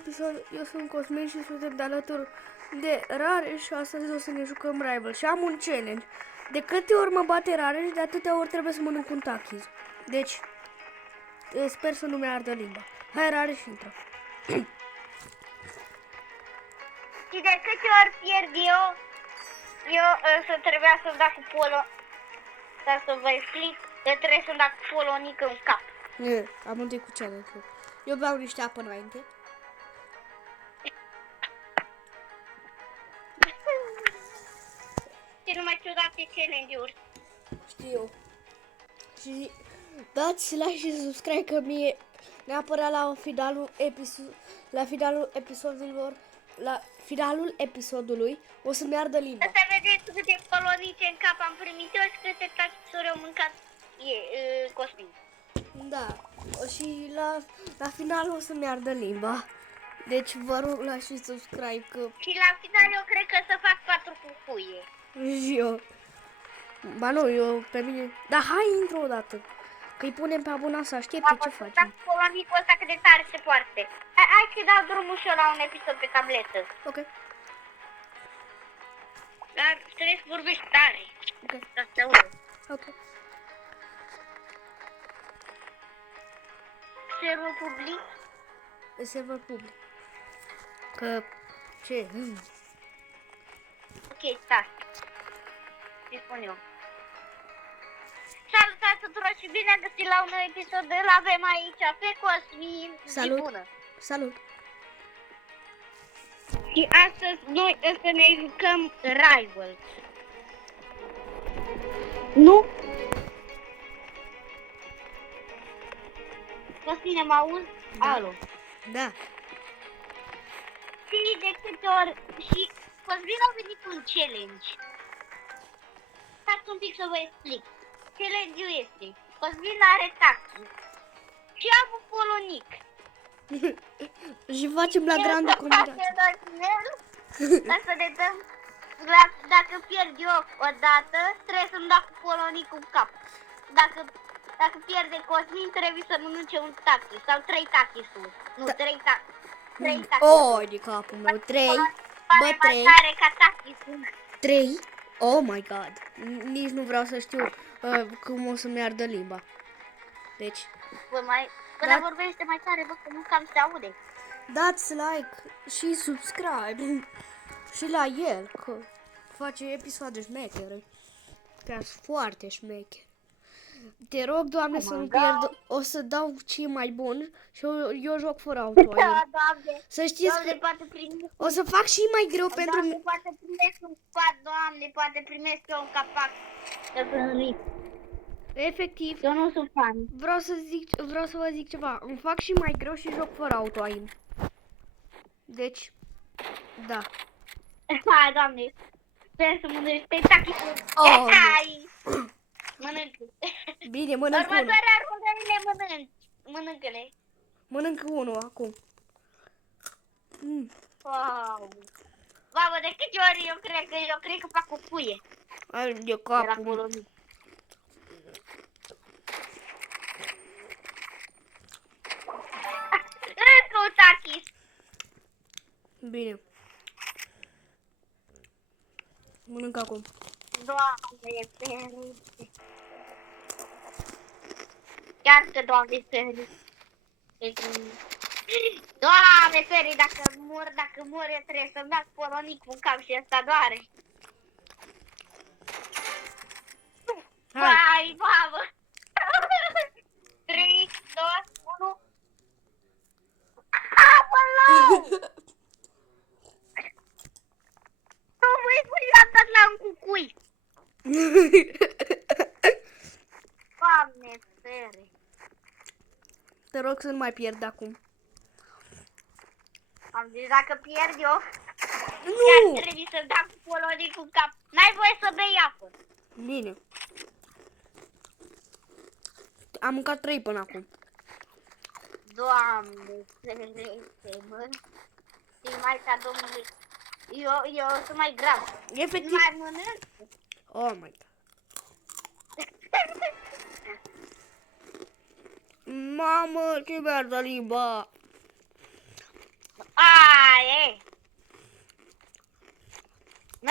episod. Eu sunt Cosmin și suntem de alături de Rareș și astăzi o să ne jucăm Rival. Și am un challenge. De câte ori mă bate Rareș, de atâtea ori trebuie să mănânc un Takis. Deci, sper să nu mi-ardă limba. Hai, Rareș, intră. Și de câte ori pierd eu să trebuia să-mi dau cu polo, ca să vă explic, eu trebuie să-mi dau cu polonic în cap. Am întâi cu challenge. Eu beau niște apă înainte. Și numai ciudate challenge-uri. Știu eu. Și dați like și subscribe că mie neapărat la finalul episodului o să-mi ardă limba. Să vedeți câte polonice în cap am primit eu și câte taxuri au mâncat Cosmin. Da. Și la final o să-mi ardă limba. Deci vă rog la și subscribe că Și la final eu cred că să fac 4 cu cuie. și eu. Ba nu, eu pe mine. Da, hai intru odată. Că îi punem pe abona să aștepte ce facem. Fac polonicul ăsta cât de tare se poate. Hai să dau drumul și eu la un episod pe tabletă. Ok. Dar trebuie să vorbești tare. Ok. Să te audă. Ok. Server public. Server public. Că ce? Ok, stai. Ce spun eu? Salut tuturor și bine am găsit la un nou episod. Îl avem aici pe Cosmin. Salut. Zi bună. Salut. Și astăzi noi o să ne jucăm Rivals. Nu? Cosmine, mă auzi? Da. Alo. Da. Și de câte ori și Cosmin a venit un challenge. Stați un pic să vă explic. Challenge-ul este: Cosmin are taxi și am un polonic. Și facem la grandă combinație. Ca să ne dăm, dacă pierd eu o dată, trebuie să-mi dau cu polonicul în cap. Dacă pierde Cosmin, trebuie să mănânce un taxi sau 3 taxi-uri. Nu, 3 taxi. Oh, de capul meu. 3. Bă, 3. Care ca taxi-uri. 3. Oh my god. Nici nu vreau să știu cum o să-mi ardă limba. Deci, Până vorbește mai tare, bă, că nu cam se aude. dați like și subscribe și la el, că face episoade șmechere. Că sunt foarte șmechere. Te rog, Doamne, să nu pierd. O să dau ce mai bun și eu joc fără auto. Da, Doamne. Să știți Doamne, că poate primesc. o să fac și mai greu pentru Doamne, mine. poate primesc un spat, Doamne, poate primesc eu un capac. Să sunt Efectiv, Eu nu sunt fan. vreau să vă zic ceva. Îmi fac și mai greu și joc fără auto aim. Deci, da. Hai, Doamne. Sper să mănânci pe tachi. Oh, Hai! Mănâncă. Bine, mănânc unul. Următoarea rundă le mănânci. Mănâncă-le. Mănânc unul acum. Wow. Mamă, de câte ori eu cred că fac o cuie. Ai de De la capul. colonii. Încă un tachis. Bine. Mănânc acum. Doamne, ferite. Chiar că Doamne, ferite. Doamne, ferite, dacă mor, eu trebuie să-mi dau polonicul în cap și ăsta doare. Hai, mamă! 3, 2, 1. Aoleu! Nu voi spune, eu am dat la un cucui. Doamne, fere. Te rog să nu mai pierd acum. Am zis, dacă pierd eu, Nu! chiar trebuie să dau cu polonicul în cap. N-ai voie să bei apă. Bine. Am mâncat 3 până acum. Doamne, ferește, mă. Și mai ca Domnului. Eu sunt mai grav. Efectiv. Mai mănânc. Oh my god. Mamă, ce mi-ardă limba.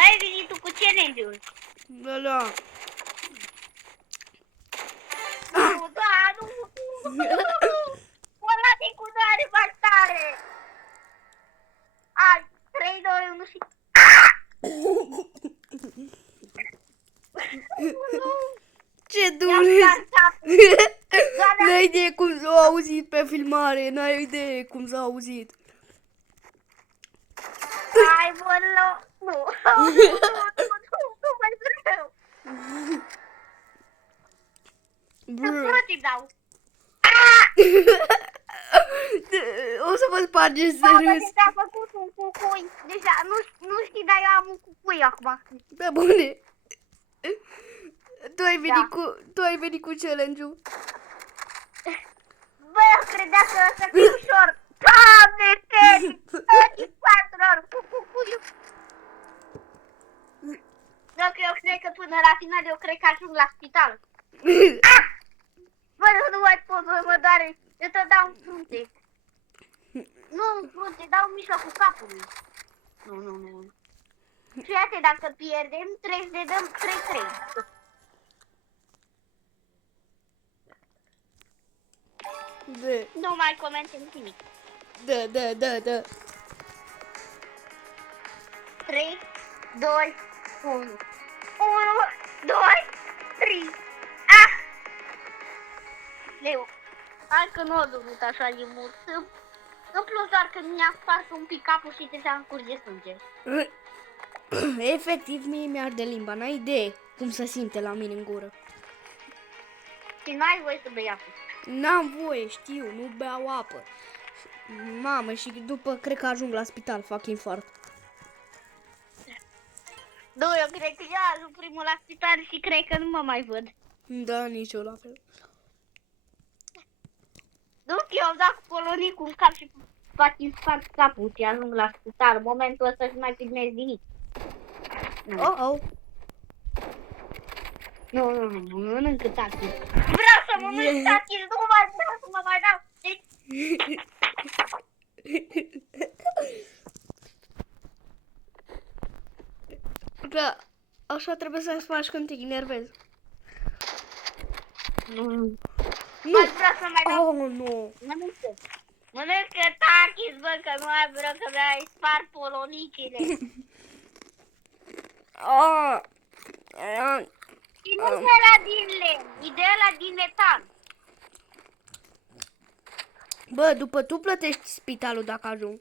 ai venit tu cu challenge-ul? Da, da. Nu, da, nu. Ăla de culoare mai tare. Hai, 3, 2, 1 și... Ce I-am durere! plantat. N-ai idee cum s-au auzit pe filmare, n-ai idee cum s-au auzit. Hai, mă, nu. Nu mai vreau. Să Brr. frutii dau. O să vă spargeți de Baba, râs. deja a făcut un cucui. Deja, nu știi, dar eu am un cucui acum. Pe bune. Tu ai venit cu challenge-ul. Bă, eu credea că o să fie ușor. Doamne, Teddy! 34 ori cu cucuiul. Dacă eu cred că până la final, eu cred că ajung la spital. Bă, nu mai pot, bă, mă doare. Eu te dau în frunte. Nu în frunte, dau în mijlocul capului. Nu. Și iată, dacă pierdem, trebuie să ne dăm 3-3. Nu mai comentăm nimic. Da. 3, 2, 1. 1, 2, 3. Ah! Leu. Hai că nu o durut așa de mult. În plus, doar că mi-a spart un pic capul și deja îmi curge sânge. Efectiv, mie mi-arde limba, n-ai idee cum se simte la mine în gură. Și nu ai voie să bei apă. N-am voie, știu, nu beau apă. Mamă, și după cred că ajung la spital, fac infart. Nu, eu cred că eu ajung primul la spital și cred că nu mă mai văd. Da, nici eu la fel. Nu, că eu am dat cu polonicul în cap și fac infart capul și ajung la spital. În momentul ăsta și mai filmez nimic. Oh. Nu, mănâncă tachis. Vreau să mănânc tachis, nu mai vreau să mă mai dau. Deci, Da, așa trebuie să faci când te enervezi. nu. Mai vreau să mai dau. Oh, nu. Mănâncă. Mănâncă tachis, bă, că nu mai vreau că mi-ai spart polonicile. Oh. Și nu de la din lemn, e de la din metan. Bă, după tu plătești spitalul dacă ajung.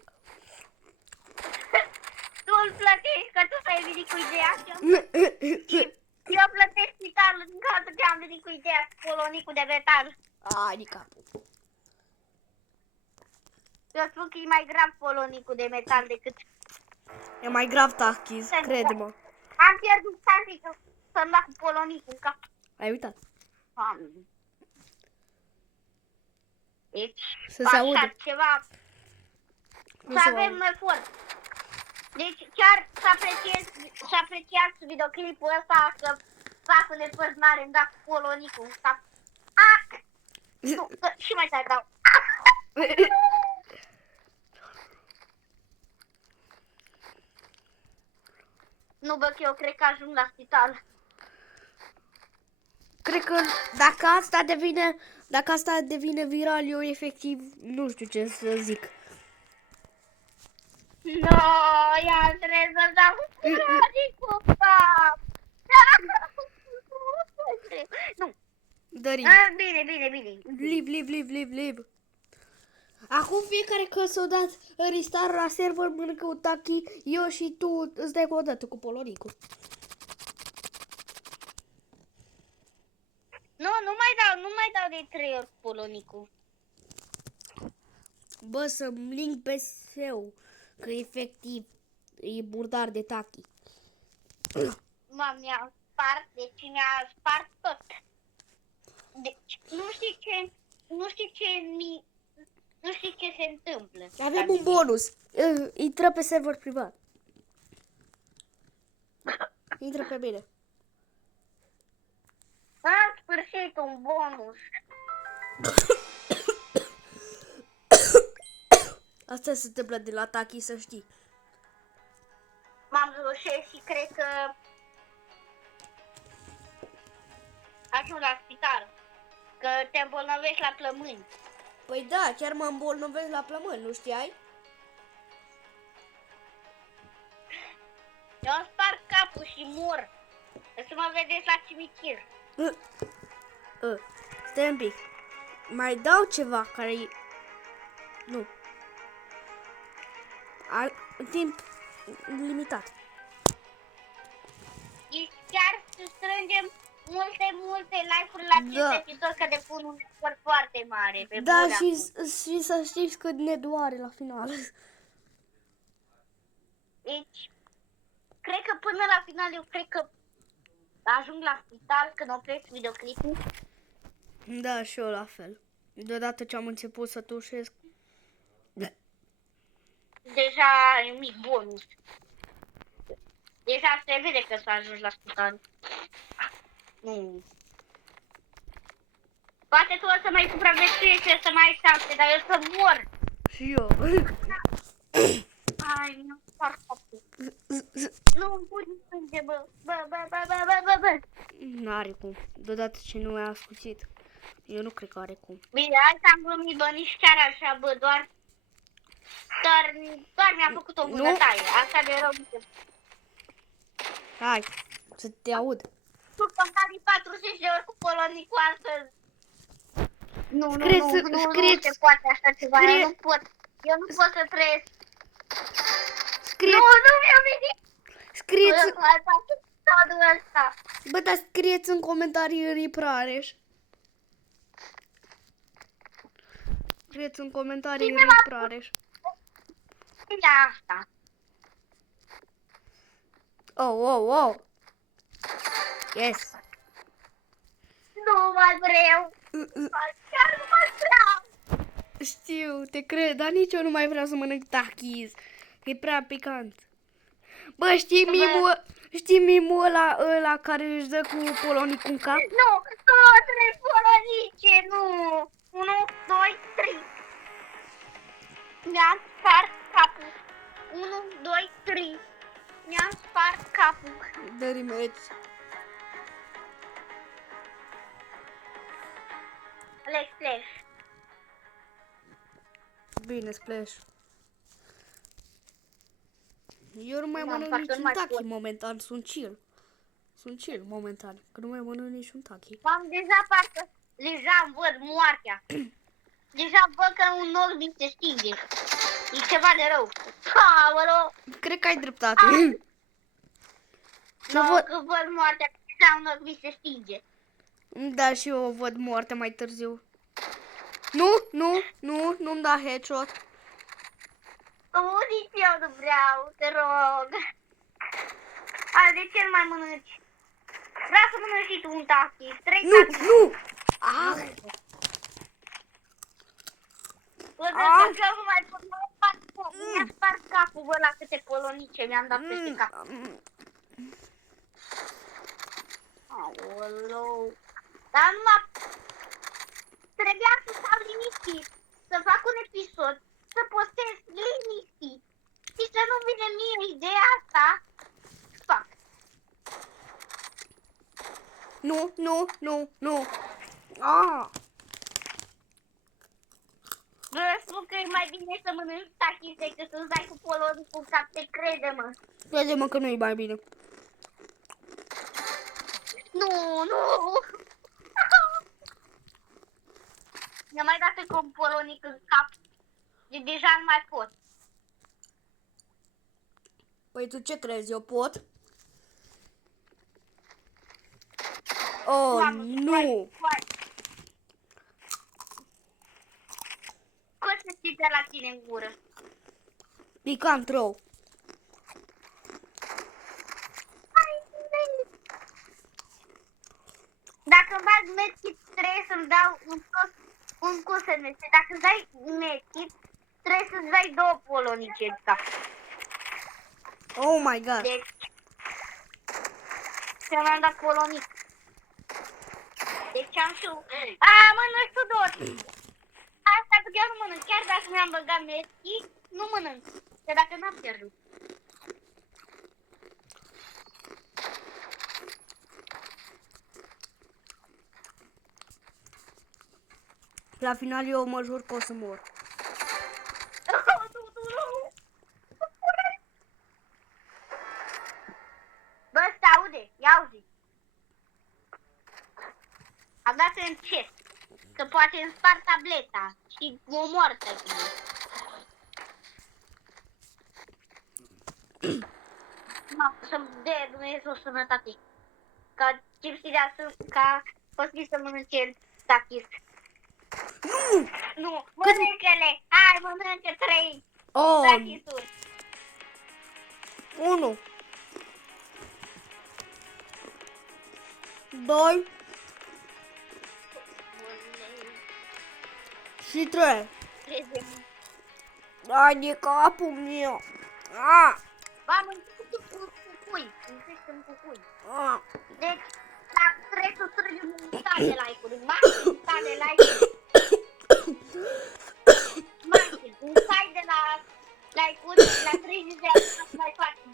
Tu îl plătești, că tu ai venit cu ideea asta. Eu plătesc spitalul din cazul că am venit cu ideea cu polonicul de metal. Adică. Eu spun că e mai grav polonicul de metal decât... E mai grav tachis, crede-mă. Am pierdut șanse să-mi dau cu polonicul în cap. Ai uitat. Deci, Să se audă. așa ceva, Nu să se avem aude. efort. Deci chiar să apreciați videoclipul ăsta că fac un efort mare, îmi dau cu polonicul în cap. Ah! Nu, și mai tare dau. Nu, bă, că eu cred că ajung la spital. Cred că dacă asta devine viral, eu efectiv nu știu ce să zic. No, ia trebuie să dau cu cap. Nu. Dări. Bine. Live. Acum fiecare că s-a dat restart la server, mănâncă un tachi, eu și tu îți dai o dată cu polonicul. Nu mai dau de 3 ori cu polonicul. Bă, să-mi link pe SEO, că efectiv e murdar de tachi. Mi-a spart, deci mi-a spart tot. Deci, nu știi ce se întâmplă. Avem un bonus. Intră pe server privat. Intră pe mine. În sfârșit, un bonus. Asta se întâmplă de la tachi, să știi. M-am dus cloșe și cred că ajung la spital. Că te îmbolnăvești la plămâni. Păi da, chiar mă îmbolnăvesc la plămâni, nu știai? Eu îmi sparg capul și mor. O să mă vedeți la cimitir. Stai un pic. Mai dau ceva care e... Nu. Timp limitat. Deci chiar să strângem multe like-uri la acest episod, că depun un efort foarte mare. Pe Da, bune și să știți cât ne doare la final. Deci, cred că până la final, eu cred că ajung la spital când opresc videoclipul. Da, și eu la fel. Deodată ce am început să tușesc. Deja e un mic bonus. Deja se vede că s-a ajuns la spital. Nu. Poate tu o să mai supraviețuiești și o să mai ai șanse, dar eu să mor. Și eu. Ai, nu fac capul. Nu îmi pune sânge, bă. Bă. N-are cum. Deodată ce nu mi-a ascuțit. Eu nu cred că are cum. Bine, hai să am glumit, bă, nici chiar așa, bă, doar mi-a făcut o bunătaie. Asta de rău. Hai, să te aud. Tu compari 40 de ori cu Polonicu astăzi. Nu se poate așa ceva, eu nu pot. Eu nu pot să trăiesc. Nu mi-a venit. Scrieți... Totul ăsta. Bă, dar scrieți în comentarii Riprareș. Scrieți în comentarii Riprareș. Cine asta? Oh. Yes. Nu mai vreau. Chiar nu mai vreau. Știu, te cred, dar nici eu nu mai vreau să mănânc takis. E prea picant. Bă, știi mimul ăla care își dă cu Polonicul în cap? Nu, 3 polonice, nu. 1, 2, 3. Mi-am spart capul. 1, 2, 3. Mi-am spart capul. Dă-i meci. Alex Flash. Bine, Splash. Eu nu mai mănânc parcă niciun nu mai taki pot. momentan, sunt chill momentan, că nu mai mănânc niciun taki. Deja îmi văd moartea. Deja văd că un ochi mi se stinge. E ceva de rău. Aoleu. Cred că ai dreptate. Nu, că văd moartea, deja un ochi mi se stinge. Da, și eu o văd moartea mai târziu. Nu-mi da headshot. Nici eu nu vreau, te rog. De ce nu mai mănânci? Vreau să mănânci și tu un tachi. 3 tachi. Nu! Ah! Bă, dacă eu nu mai pot, mi-a spart capul, bă, la câte polonice mi-am dat peste cap. Aoleu. Dar numai trebuia să stau liniștit, să fac un episod, să postez liniștit. Și să nu vine mie ideea asta, fac. Nu. Ah! Vreau să spun că e mai bine să mănânci tachis decât să-ți dai cu polonul cu cap, te crede-mă. Crede-mă că nu e mai bine. Nu. Mi-a mai dat cu un polonic în cap. Deja nu mai pot. Păi tu ce crezi, eu pot? Oh, Mamă, nu! Cum să ții de la tine în gură? Picant rău. Dacă îmi bag medkit, trebuie să-mi dau un cum se numește. Dacă îți dai medkit, trebuie să-ți dai 2 polonice în cap. Oh my god. Deci, să mi-am dat polonic. Deci am și... mănânci tu 2. Asta că eu nu mănânc. Chiar dacă mi-am băgat medkit, nu mănânc. Că dacă n-am pierdut. La final eu mă jur că o să mor. Bă, se aude, ia auzi. Am dat în chest, că poate îmi spar tableta și mă omor pe tine. Să-mi dea Dumnezeu sănătate. Ca chipsirea ca posibil să mănânce tachis. Nu, mănâncă-le! Hai, mănâncă 3 Oh, tachisuri. 1, 2 și 3. Ai de capul meu. Ba, mâncă cu cucui. Mâncă în cucui. Deci, dacă trebuie să strângem un stat de like-uri, maxim un stat de like-uri. Maxim, un stat de la like-uri, la 30 de ani mai facem.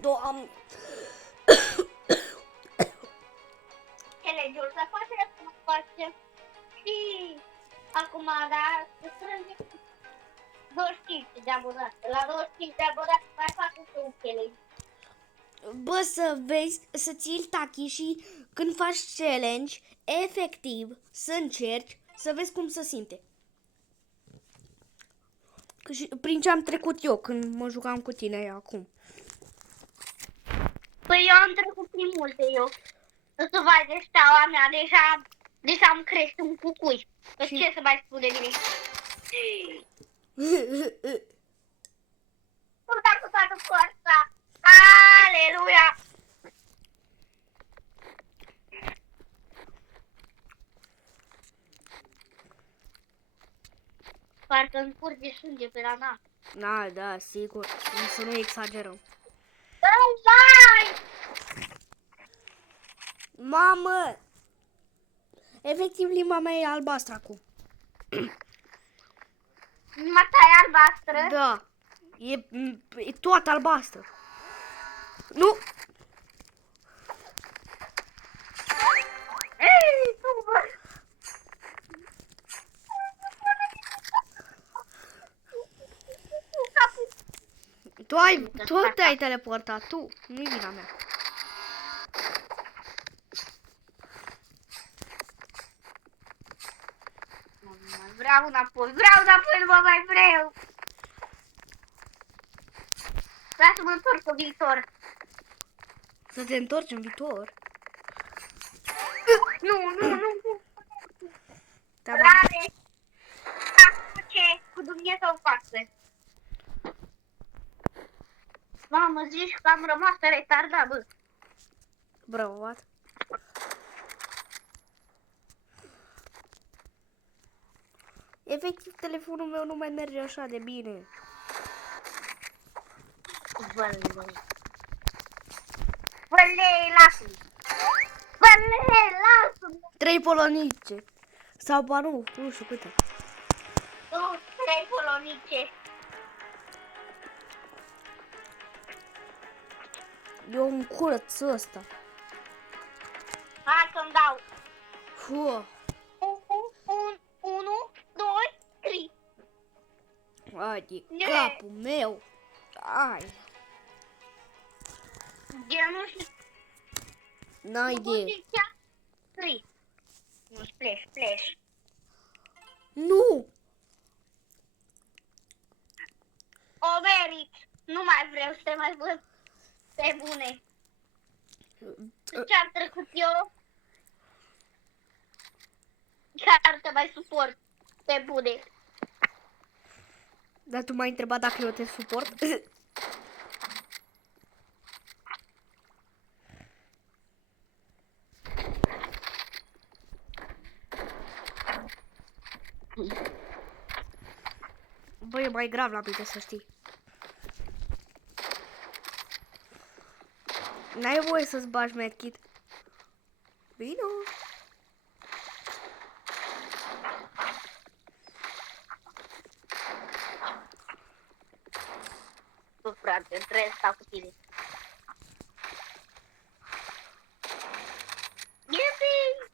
Doamne. Challenge-ul să facem și acum, da, să strângem 25 de abonați. La 25 de abonați mai facem și un challenge. Bă, să vezi, să ții tachi și când faci challenge, efectiv, să încerci să vezi cum se simte. Prin ce am trecut eu când mă jucam cu tine acum. Păi eu am trecut prin multe, eu. Nu să vai de steaua mea, deja am crești un cucui. Ce să mai spun de mine? Nu dai cu toată forța! Aleluia! Parcă îmi curge sânge pe la nas. Da, da, sigur. Să nu exagerăm. Vai! Mamă! Efectiv, limba mea e albastră acum. Numai ta e albastră? Da. E toată albastră. Nu! Ei, tu, bă! Tu te-ai teleportat, tu. Nu-i vina mea. Vreau înapoi, nu mă mai vreau! Vreau să mă întorc în viitor. Să te întorci în viitor. Nu. Da, Rade, fac ce cu Dumnezeu în față. Mamă, zici că am rămas retardat, bă. bravo, efectiv, telefonul meu nu mai merge așa de bine. Bălei, lasă-mi! Bălei, lasă-mi! 3 polonice. Sau, ba nu știu câte. Tu, 3 polonice. Eu îmi curăț ăsta. Hai că-mi dau. Fuh. 1, 2, 3. Ai de capul meu. Ai. Eu nu știu. N-ai idee. 3. Nu, splash. Nu. O merit. Nu mai vreau să te mai văd pe bune. Ce-am trecut eu? Chiar te mai suport pe bune. Dar tu m-ai întrebat dacă eu te suport? Băi, e mai grav la mine, să știi. N-ai voie să-ți bagi medkit. Bine. Tu, frate, trebuie să stau cu tine. Yippee!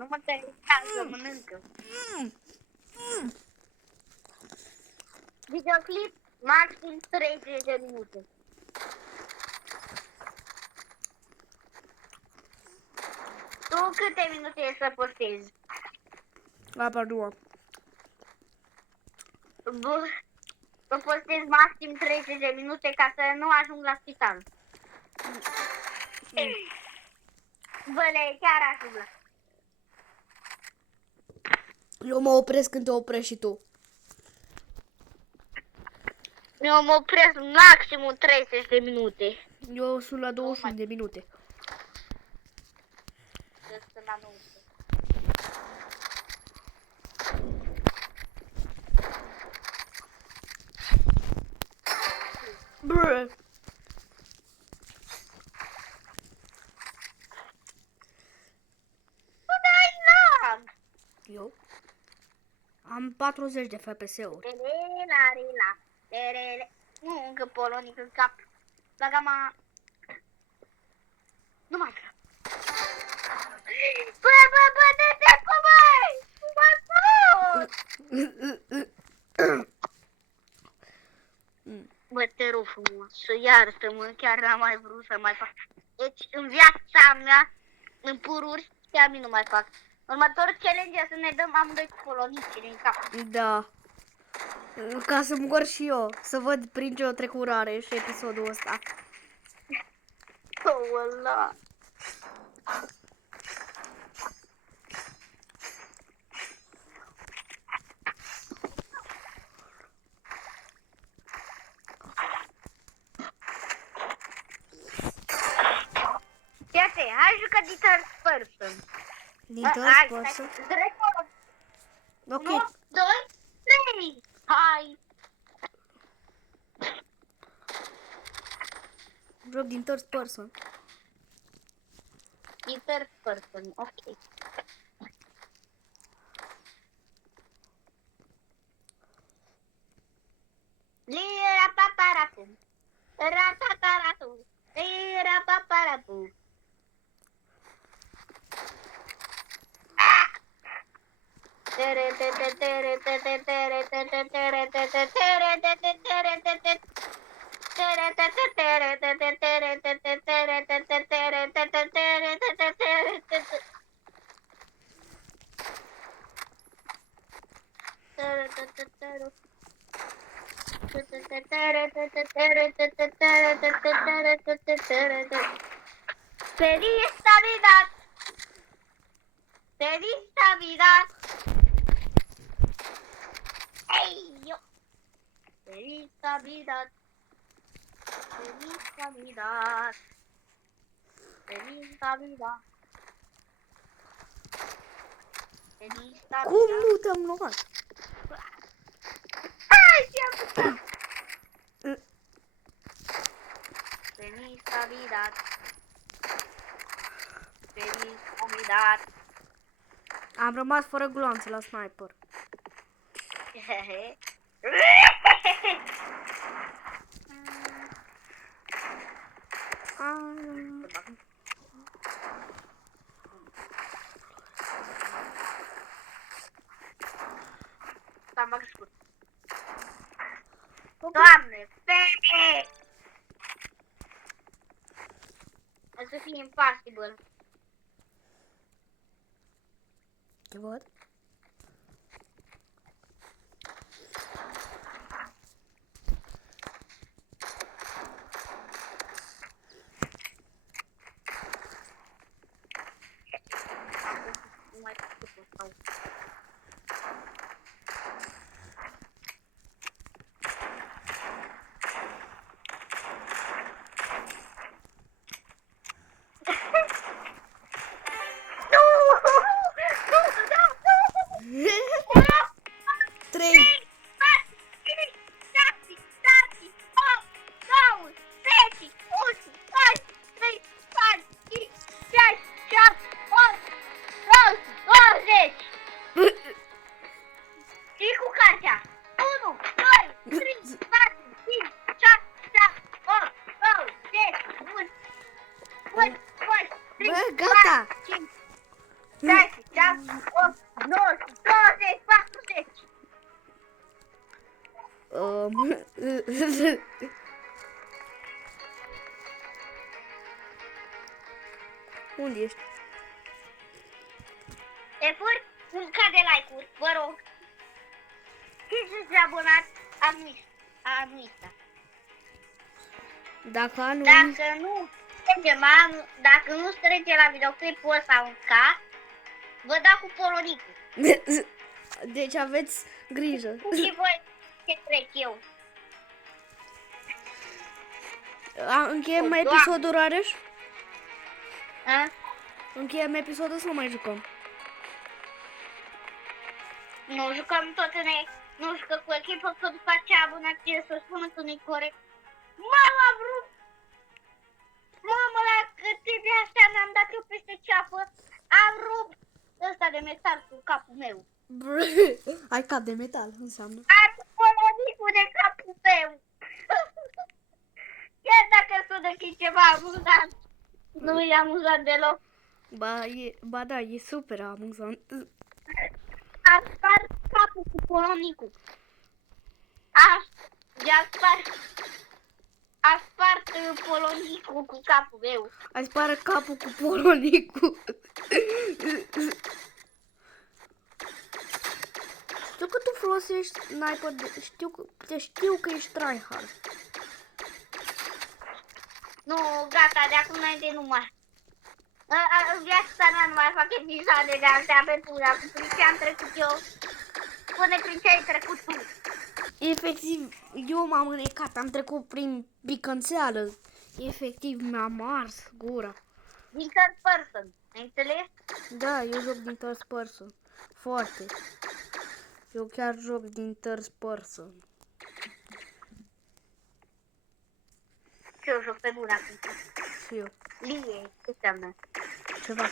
Nu mă interesează, mănâncă. Videoclip maxim 30 de minute. Tu câte minute e să postezi? Apa nu am. Să postezi maxim 30 de minute ca să nu ajung la spital. Băle, chiar ajung la. Eu mă opresc când te oprești și tu. Eu mă opresc maximum 30 de minute. Eu sunt la 21 de minute. Sunt la 90. Brr. Tu dai lag! Eu? Am 40 de FPS-uri. Rela. Nu, încă polonic în cap. Bagama. Nu mai vreau. Bă, de pe băi! Bă, te rog frumos, iartă-mă, chiar n-am mai vrut să mai fac. Deci, în viața mea, în pururi, chiar nu mai fac. Următorul challenge e să ne dăm amândoi cu polonicile în cap. Da. Ca să mor și eu. Să văd prin ce o trecurare și episodul ăsta. Ăla. Iată, hai juca de third person. Din third person? Ok. 1, 2, 3. Hai. Joc din third person. De third person, ok. Lira paparapu. Ratataratu. Lira paparapu. Feliz Navidad. Feliz Navidad. Hey, yo. Feliz Navidad. Feliz Navidad. Feliz Navidad. Feliz Navidad. Cum nu te-am luat? Hai, ce-am făcut? Feliz Navidad. Feliz Navidad. Am rămas fără gloanțe la sniper. S-a mai crescut. Doamne, fete! O să fie impossible. Ce văd? Nu mai pot să stau. Trei. Și cu cartea. 1, 2, 3, 4, 5, 6, 7, 8, 9, 10, 11, 12, 13, Bă, gata. 5, 6, 7, 8, 9, 20, 40. Unde ești? Efort, un K de like-uri, vă rog. 50 de abonați, anuita. Dacă anul... Dacă nu strângem dacă nu strânge la videoclipul ăsta un K, vă dau cu polonicul. Deci aveți grijă. Și voi ce trec eu. Încheiem Doamne. episodul, Rareș? A? Încheiem episodul sau mai jucăm? Nu jucăm tot nu jucăm cu echipă, că după aceea abonație să spună că nu-i corect. Mama, vrut! Mamă, la câte de astea mi-am dat eu peste ceapă, am rupt ăsta de metal cu capul meu. Ai cap de metal, înseamnă. Am polonicul de capul meu. Chiar dacă sună că e ceva amuzant, nu e amuzant deloc. Ba da, e super amuzant. Am spart capul cu polonicul. A spart polonicul cu capul meu. Ai spart capul cu polonicul. Știu că tu folosești sniper, știu că ești tryhard. Nu, gata, de acum înainte nu mai. În viața mea nu mai fac episoade de astea aventură. Prin ce am trecut eu, până prin ce ai trecut tu. Efectiv, eu m-am înecat, am trecut prin picănțeală. Efectiv, mi-am ars gura. Din third person, ai înțeles? Da, eu joc din third person. Foarte. Eu chiar joc din third person. Și eu joc pe buna cu Și eu. Lie, ce înseamnă? Ceva.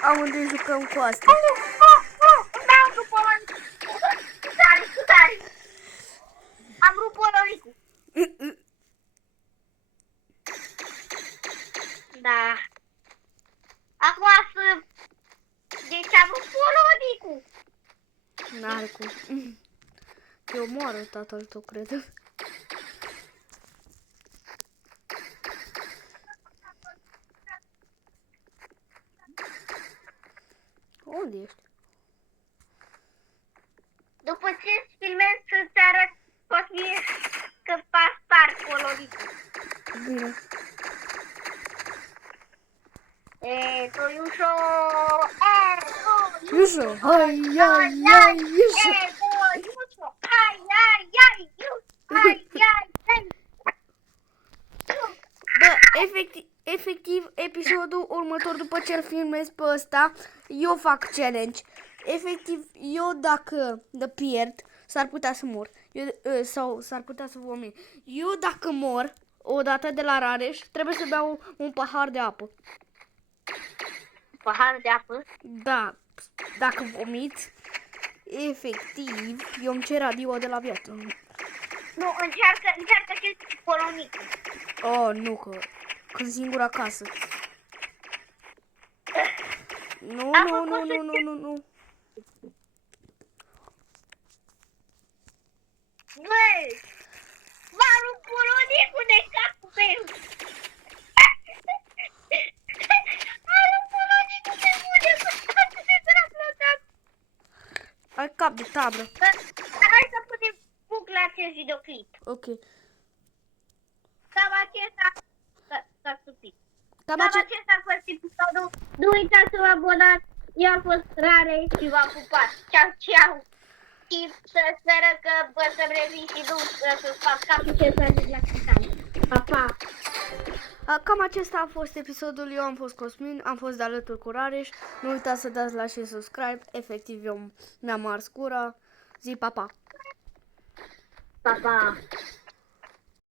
Amândoi jucăm cu asta. Am rupt polonicul. Cu tare. Am rupt polonicul. Da. Acum să... Deci am rupt polonicul. N-are cum. Te omoară tatăl tău, cred. Unde ești? După ce îți filmez să-ți arăt Cosmin că fac spart polonicul. Bine. Toiușo! Iușo! Hai, Iușo! Toiușo! Ai, Bă, efectiv, episodul următor, după ce îl filmez pe ăsta, eu fac challenge. Efectiv, eu dacă pierd, s-ar putea să mor. Sau s-ar putea să vomit. Eu dacă mor, odată de la Rareș, trebuie să beau un pahar de apă. Pahar de apă? Da, dacă vomit, efectiv, eu îmi cer adio de la viață. Nu, încearcă și cu polonicul. Oh, nu, că singur acasă. Nu. Băi, m-am rupt polonicul de capul meu. Am rupt polonicul de bune, atât de draplotat. Ai cap de tablă. Hai să punem buc la acest videoclip. Ok. Cam acesta s-a stupit. Cam Cam acesta a fost episodul. Nu uitați să vă abonați. Eu am fost Rare și v-am pupat. Ceau. Și să speră că vă să-mi revin și nu să-ți fac capul ce să ajung la Titan. Pa! Cam acesta a fost episodul. Eu am fost Cosmin, am fost de alături cu Rareș. Nu uitați să dați like și subscribe. Efectiv, eu mi-am ars gura. Zi, pa! Pa!